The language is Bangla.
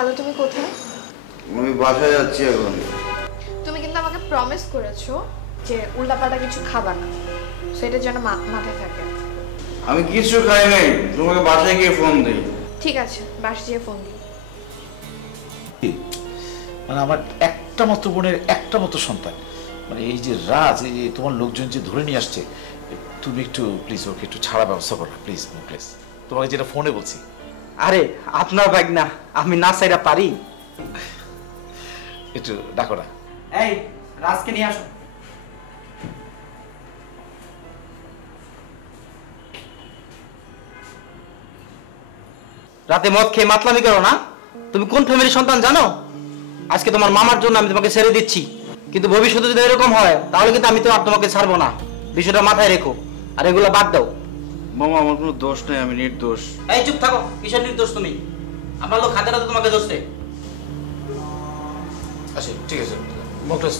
হ্যালো, তুমি কোথায়? আমি বাসায় যাচ্ছি এখন। তুমি কিন্তু আমাকে প্রমিস করেছো যে উল্টাপাল্টা কিছু খাবা না, সেটা যেন মাথায় থাকে। আমি কিছু খাই নাই, তোমাকে বাসায় গিয়ে ফোন দিই। ঠিক আছে, বাসায় গিয়ে ফোন দিই। মানে আমার একটা মাত্র বোনের একটা মাত্র সন্তান, মানে এই যে রাজ, এই যে তোমার লোকজন যে ধরে নিয়ে আসছে, তুমি একটু প্লিজ ওকে একটু ছাড়া ব্যবস্থা করো প্লিজ প্লিজ, তোমাকে যেটা ফোনে বলছি। আরে আপনার ব্যাগ না, আমি না চাইরা পারি। একটু ডাকো না। এই রাজকে নিয়ে আসো। রাতে মদ খেয়ে মাতলামি করো না? তুমি কোন ফ্যামিলির সন্তান জানো? আজকে তোমার মামার জন্য আমি তোমাকে ছেড়ে দিচ্ছি, কিন্তু ভবিষ্যতে যদি এরকম হয় তাহলে কিন্তু আমি তো আর তোমাকে ছাড়বো না। বিষয়টা মাথায় রেখো, আর এগুলো বাদ দাও। মামা আমার কোনো দোষ নেই, আমি নির্দোষ। এই চুপ থাকো, কিসের নির্দোষ তুমি? আপনার লোক হাতে হাতে তোমাকে দোষ দেয়। আচ্ছা ঠিক আছে, মোকলেস